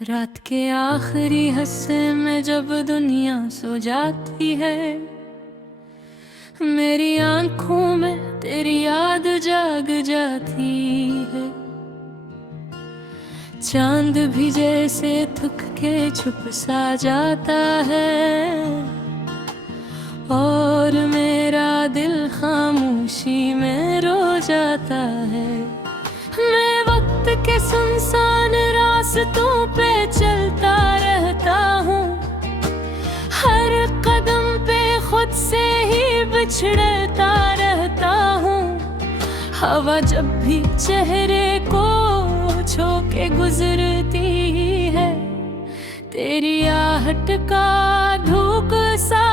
रात के आखिरी हिस्से में जब दुनिया सो जाती है, मेरी आंखों में तेरी याद जाग जाती है। चांद भी जैसे थक के छुप सा जाता है, और मेरा दिल खामोशी में रो जाता है। मैं वक्त के सुनसान रास्तों पे चलता रहता हूँ, हर कदम पे खुद से ही बिछड़ता रहता हूँ। हवा जब भी चेहरे को छू के गुजरती है, तेरी आहट का धूप सा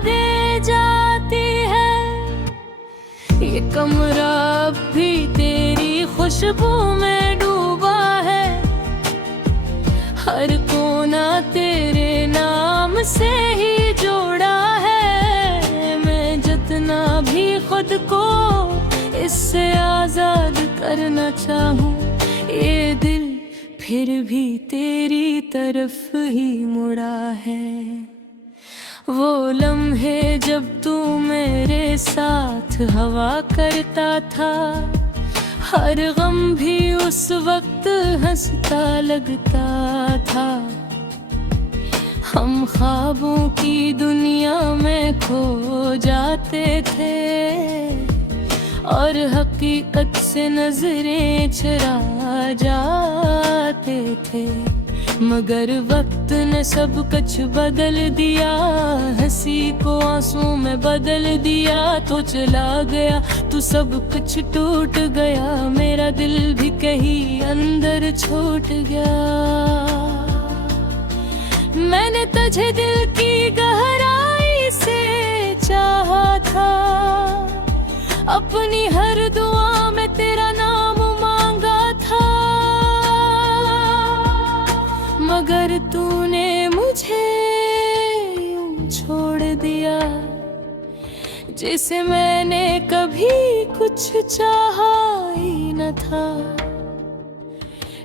दे जाती है। ये कमरा अब भी तेरी खुशबू में डूबा है, हर कोना तेरे नाम से ही जोड़ा है। मैं जितना भी खुद को इससे आजाद करना चाहूँ, ये दिल फिर भी तेरी तरफ ही मुड़ा है। वो लम्हे जब तू मेरे साथ हवा करता था, हर गम भी उस वक्त हंसता लगता था। हम ख्वाबों की दुनिया में खो जाते थे, और हकीकत से नजरें चुरा जाते थे। मगर वक्त ने सब कुछ बदल दिया, हंसी को आंसू में बदल दिया। तो चला गया तू, सब कुछ टूट गया, मेरा दिल भी कहीं अंदर छूट गया। मैंने तुझे दिल की गहराई से चाहा था, अपनी हर दुआ में तेरा नाम मांगा था। मगर तूने मुझे यूं छोड़ दिया, जिसे मैंने कभी कुछ चाहा ही न था।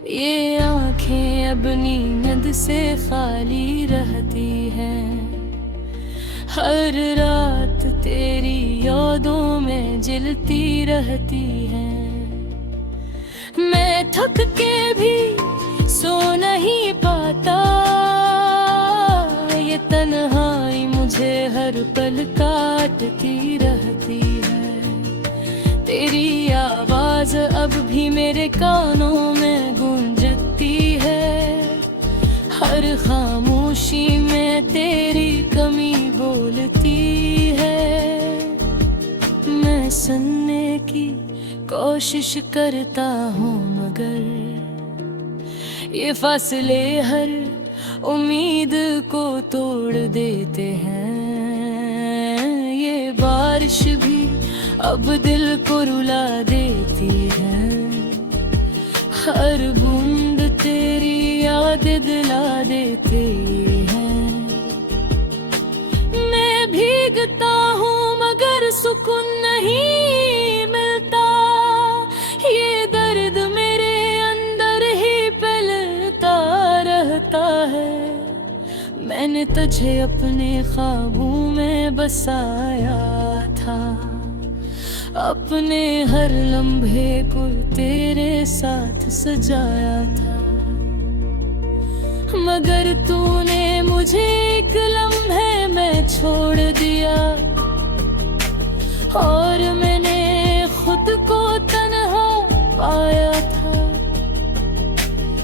ये आंखें अब नींद से खाली रहती हैं, हर रात तेरी यादों में जलती रहती हैं। मैं थक के भी सो नहीं पाता, ये तन्हाई मुझे हर पल काटती रहती है। तेरी आवाज अब भी मेरे कानों में गूंजती है, हर खामोशी में तेरी कमी बोलती है। मैं सुनने की कोशिश करता हूँ, मगर ये फासले हर उम्मीद को तोड़ देते हैं। ये बारिश भी अब दिल को रुला देती है, हर बूंद तेरी याद दिला देती है। मैं भीगता हूँ मगर सुकून नहीं मिलता, ये दर्द मेरे अंदर ही फैलता रहता है। मैंने तुझे अपने ख्वाबों में बसाया था, अपने हर लम्हे को तेरे साथ सजाया था। मगर तूने मुझे एक लम्हे में छोड़ दिया, और मैंने खुद को तन्हा पाया था।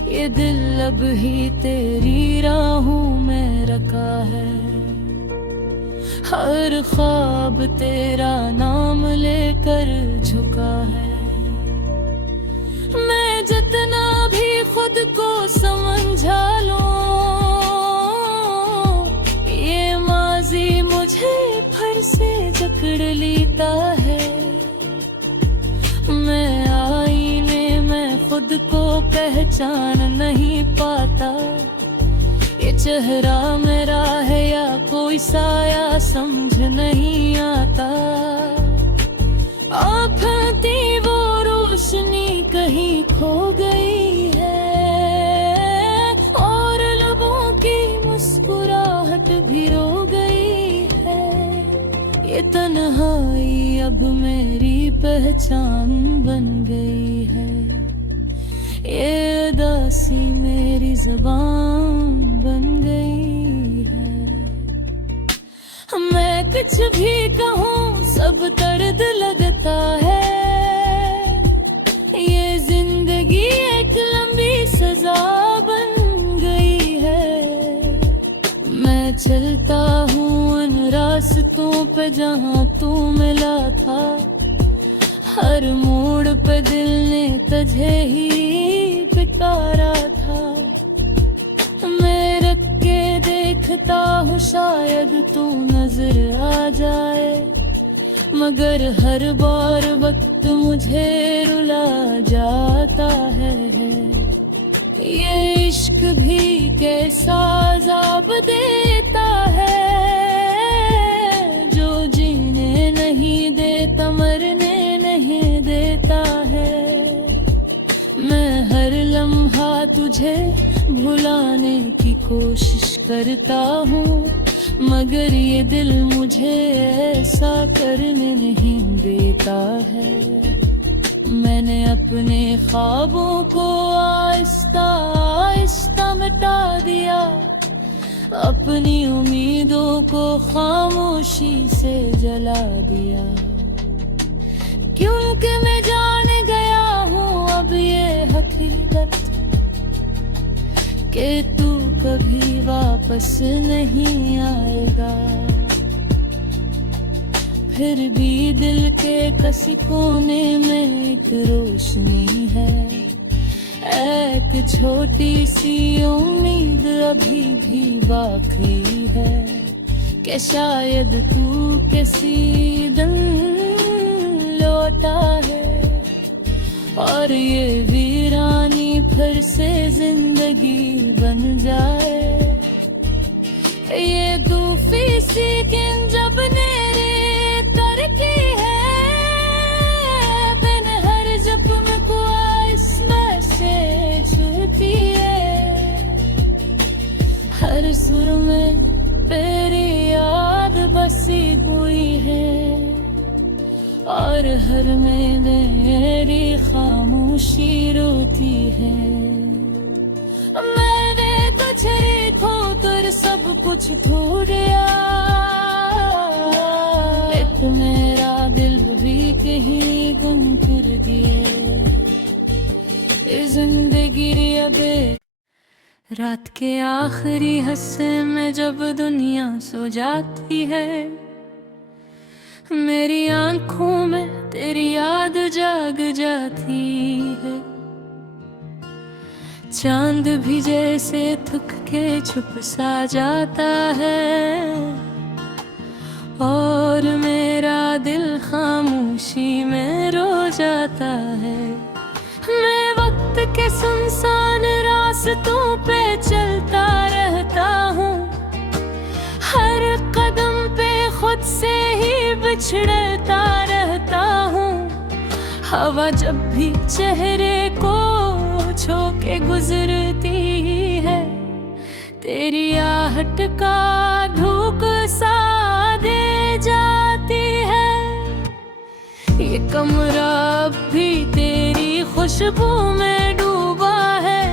ये दिल अब ही तेरी राहों में रखा है, हर ख्वाब तेरा नाम लेकर झुका है। मैं जितना भी खुद को समझा लूं, ये माजी मुझे फिर से जकड़ लेता है। मैं आईने में खुद को पहचान नहीं पाता, ये चेहरा मेरा है या कोई साया समझ नहीं आता। आफती वो रोशनी कहीं खो गई है, और अब मेरी पहचान बन गई है। ये उदासी मेरी ज़बान बन गई है। मैं कुछ भी कहूँ सब दर्द लगता है। ये जिंदगी एक लंबी सजा बन गई है। मैं चलता हूँ उन रास्तों पे जहाँ तू मिला था। हर मोड़ पे दिल ने तुझे ही पुकारा था। मैं रख के देखता हूँ शायद तू नजर आ जाए, मगर हर बार वक्त मुझे रुला जाता है। ये इश्क भी कैसा अज़ाब देता है, जो जीने नहीं देता मरने नहीं देता है। मैं हर लम्हा तुझे भुलाने की कोशिश करता हूँ, मगर ये दिल मुझे ऐसा करने नहीं देता है। मैंने अपने ख्वाबों को आहिस्ता आहिस्ता मिटा दिया, अपनी उम्मीदों को खामोशी से जला दिया। क्योंकि मैं जान गया हूँ अब ये हकीकत कि तू कभी वापस नहीं आएगा। फिर भी दिल के किसी कोने में एक रोशनी है। एक छोटी सी उम्मीद अभी भी बाकी है कि शायद तू किसी दिन लौटा है और ये वीरानी फिर से जिंदगी बन जाए। ये दूफी सी किन जब नेरे तरकी है, बिन हर जख्म को इसमें से छूती है। हर सुर में तेरी याद बसी हुई है और हर में मेरी खामोशी रोती है। मैंने तुझे खो कर सब कुछ भूल गया, एक मेरा दिल भी कहीं गुम कर दिए। जिंदगी अबे रात के आखिरी हिस्से में जब दुनिया सो जाती है, मेरी आंखों में तेरी याद जाग जाती है। चांद भी जैसे थक के छुप सा जाता है और मेरा दिल खामोशी में रो जाता है। मैं वक्त के सुनसान रास्तों पे चलता रहता हूँ, हर कदम पे खुद से ही बिछड़ता रहता हूँ। हवा जब भी चेहरे को छू के गुजरती है, तेरी आहट का धूप सा दे जाती है। ये कमरा अब भी तेरी खुशबू में डूबा है,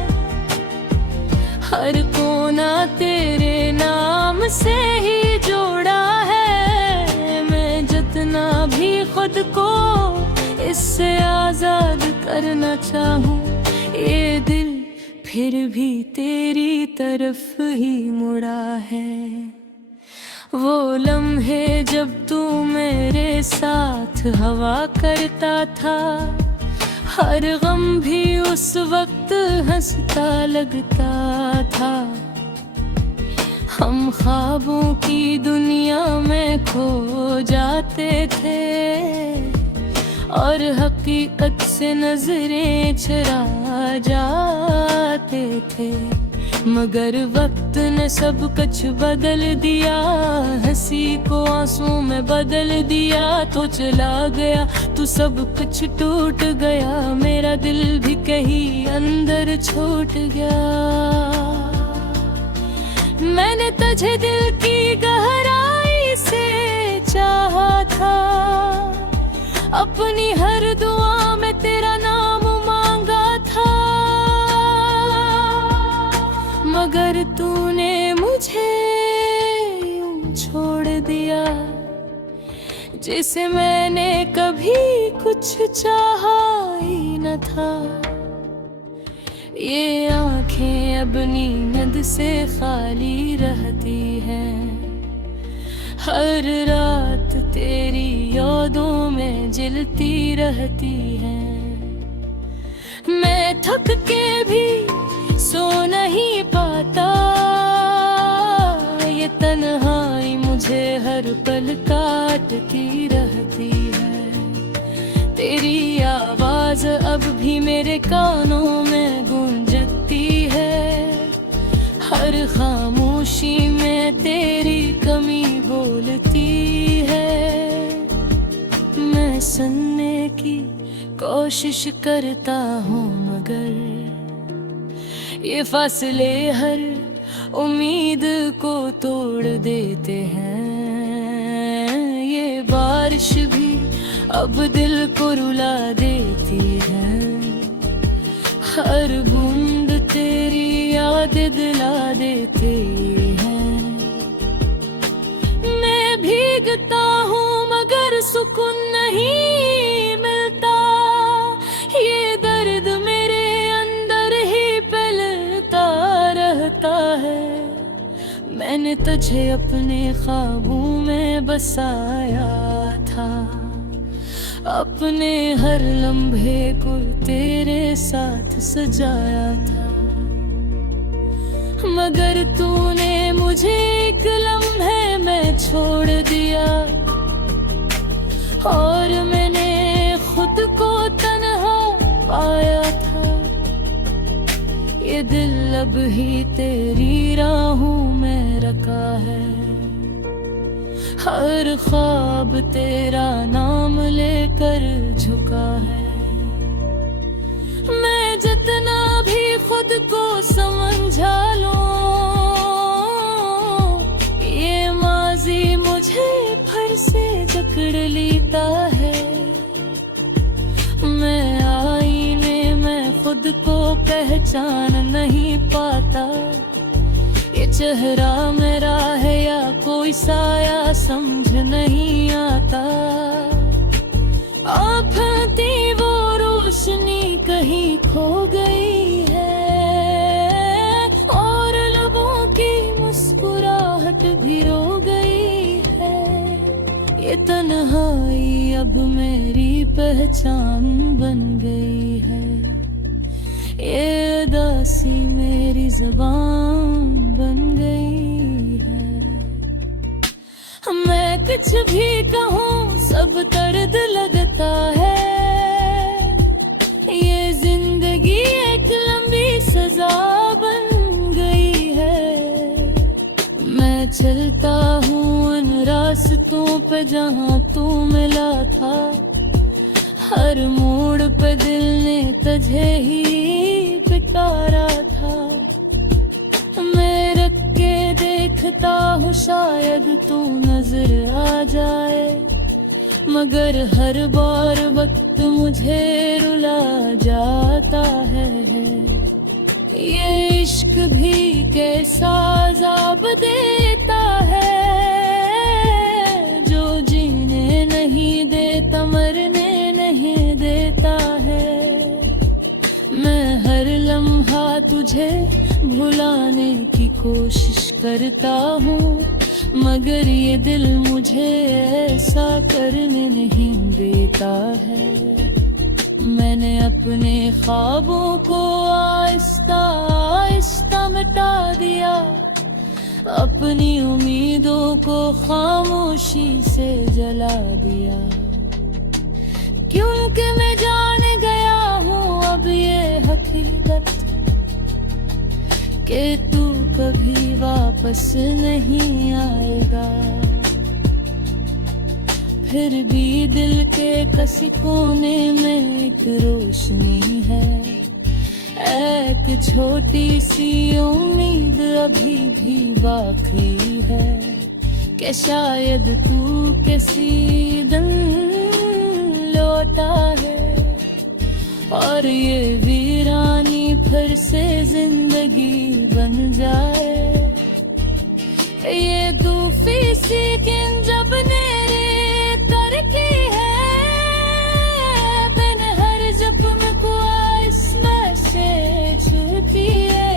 हर कोना तेरे नाम से ही जोड़ा है। मैं जितना भी खुद को इससे आजाद करना चाहूँ, ये दिल फिर भी तेरी तरफ ही मुड़ा है। वो लम्हे जब तू मेरे साथ हवा करता था, हर गम भी उस वक्त हंसता लगता था। हम ख्वाबों की दुनिया में खो जाते थे और हकीकत से नजरें चुरा जाते थे, मगर वक्त ने सब कुछ बदल दिया। हंसी को आंसू में बदल दिया, तो चला गया तू सब कुछ टूट गया, मेरा दिल भी कहीं अंदर छूट गया। मैंने तुझे दिल की गहराई से चाहा था, अपनी हर दुआ में तेरा नाम मांगा था, मगर तूने मुझे यूं छोड़ दिया जिसे मैंने कभी कुछ चाहा ही न था। ये आंखें अब नींद से खाली रहती हैं, हर रात तेरी यादों में जलती रहती हैं। मैं थक के भी सो नहीं पाता, ये तन्हाई मुझे हर पल काटती रहती है। तेरी आवाज अब भी मेरे कानों में गूंजती है, हर खामोशी में तेरी कमी बोलती है। मैं सुनने की कोशिश करता हूँ मगर ये फासले हर उम्मीद को तोड़ देते हैं। ये बारिश भी अब दिल को रुला देती है, हर बूंद तेरी याद दिला देती है। मैं भीगता हूँ मगर सुकून नहीं मिलता, ये दर्द मेरे अंदर ही फैलता रहता है। मैंने तुझे अपने ख्वाबों में बसाया था, अपने हर लम्हे को तेरे साथ सजाया था, मगर तूने मुझे एक लम्हे में छोड़ दिया और मैंने खुद को तन्हा पाया था। ये दिल अब ही तेरी राहों में रखा है, हर ख्वाब तेरा नाम लेकर झुका है। मैं जितना भी खुद को समझा लूं, ये माजी मुझे फिर से जकड़ लेता है। मैं आईने में खुद को पहचान नहीं पाता, ये चेहरा मेरा है या कोई साया समझ नहीं आता। आफती वो रोशनी कहीं खो गई है और लबों की मुस्कुराहट भी रो गई है। ये तन्हाई अब मेरी पहचान बन गई है, ये उदासी मेरी ज़बान बन गई है। मैं कुछ भी कहूँ सब दर्द लगता है, ये जिंदगी एक लंबी सजा बन गई है। मैं चलता हूँ उन रास्तों पे जहाँ तू मिला था, हर मोड़ पे दिल ने तुझे ही पुकारा था। मैं रख के देखता हूँ शायद तू नजर आ जाए, मगर हर बार वक्त मुझे रुला जाता है। ये इश्क भी कैसा अज़ाब देता है, जो जीने नहीं देता मरने नहीं देता है। मैं हर लम्हा तुझे भुलाने की कोशिश करता हूँ, मगर ये दिल मुझे ऐसा करने नहीं देता है। मैंने अपने ख्वाबों को आहिस्ता आहिस्ता मिटा दिया, अपनी उम्मीदों को खामोशी से जला दिया। क्योंकि मैं जान गया हूँ अब ये हकीकत कि तू कभी वापस नहीं आएगा। फिर भी दिल के किसी कोने में एक रोशनी है, एक छोटी सी उम्मीद अभी भी बाकी है कि शायद तू किसी दिन लौटा है, और ये वीरानी फिर से जिंदगी बन जाए। ये दूफी सी किन जब नेरे तरकी है, बिन हर जब में कोई इसमें से छुपी है।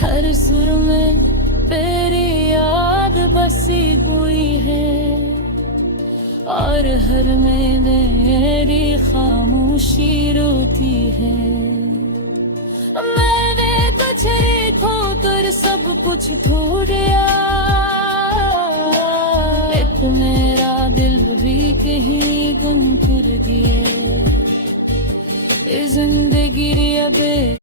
हर सुर में तेरी याद बसी हुई है, और हर में मेरी खामोशी रोती है। मैंने तुझे खो कर सब कुछ खो गया, एक मेरा दिल भी कहीं गुम कर दिए। जिंदगी अबे